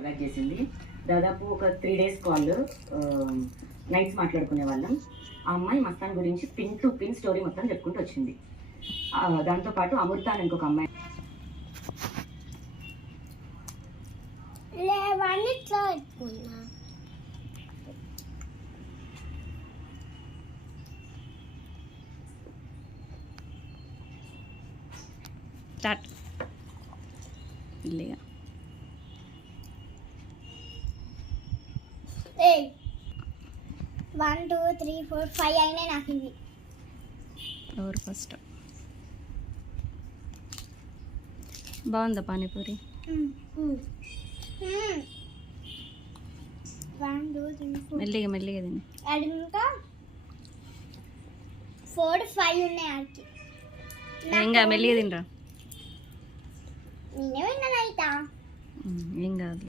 Call back చేసింది. దాదాపు ఒక 3 days కాల్, నైట్స్ మాట్లాడుకునే వాళ్ళం. ఆ అమ్మాయి మస్తాన్ గురించి పిన్ టు పిన్ స్టోరీ మొత్తం చెప్పుకుంటూ వచ్చింది. దాంతోపాటు అమృత అని ఇంకొక అమ్మాయి స్టార్ట్ ఇల్లేగా 1 2 3 4 5 అయినా నాకు ఇవి ఎవరు ఫస్ట్? బాగుందా పానీపూరి? 1 2 3 4 మెల్లిగా మెల్లిగా తిని. అది ఇంకా 4 5 ఉన్నాయి ఆడికి. ఇంకా మెల్లిగా తినరా. నేనే విన్నానైతా ఏం కాదు.